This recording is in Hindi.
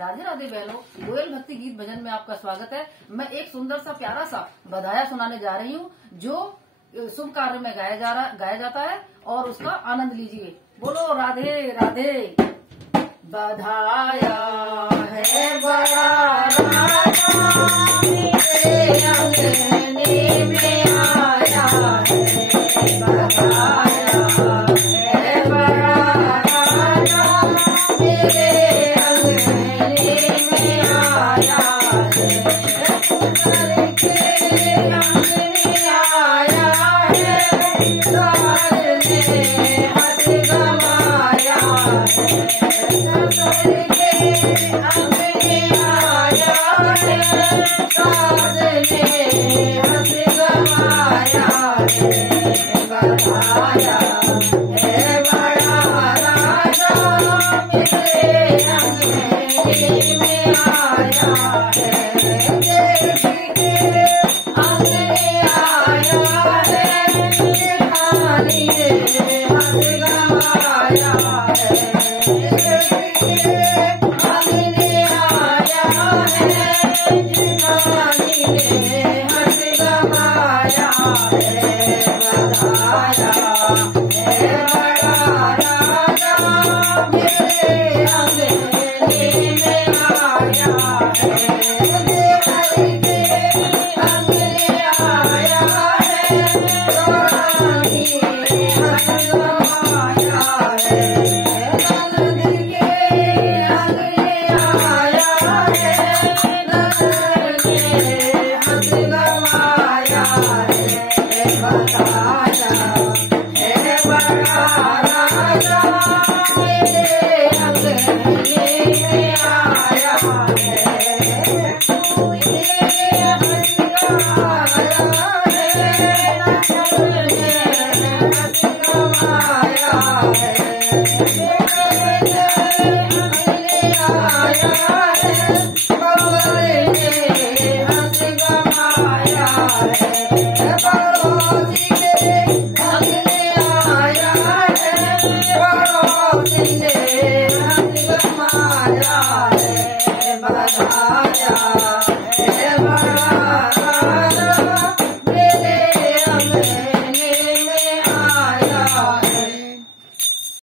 राधे राधे बहनों, गोयल भक्ति गीत भजन में आपका स्वागत है। मैं एक सुंदर सा प्यारा सा बधाया सुनाने जा रही हूँ जो शुभ कार्य में गाया जाता है और उसका आनंद लीजिए। बोलो राधे राधे। बधाया है बड़ा राजा मेरे अंगने में आया है, बधाया है बड़ा राजा मेरे अंगने में आया है, करके अंगने आया है, द्वार में हाथ गवाया है, करके अंगने आया है, द्वार में हाथ गवाया है, बधाया है बड़ा राजा मेरे अंगने में आया है, देवी के अंगने आया है, खाली हाथ गवाया है, देवी के अंगने आया है, खाली हाथ गवाया है, बधाया है बड़ा राजा मेरे अंगने में आया है, देवरी के अंगने आया है, रानी हाथ गवाया है, नंद के अंगने आया है, नंद ने हाथ गवाया है, बधाया है बड़ा राजा मेरे अंगने में आया है, हाथ गवाया है,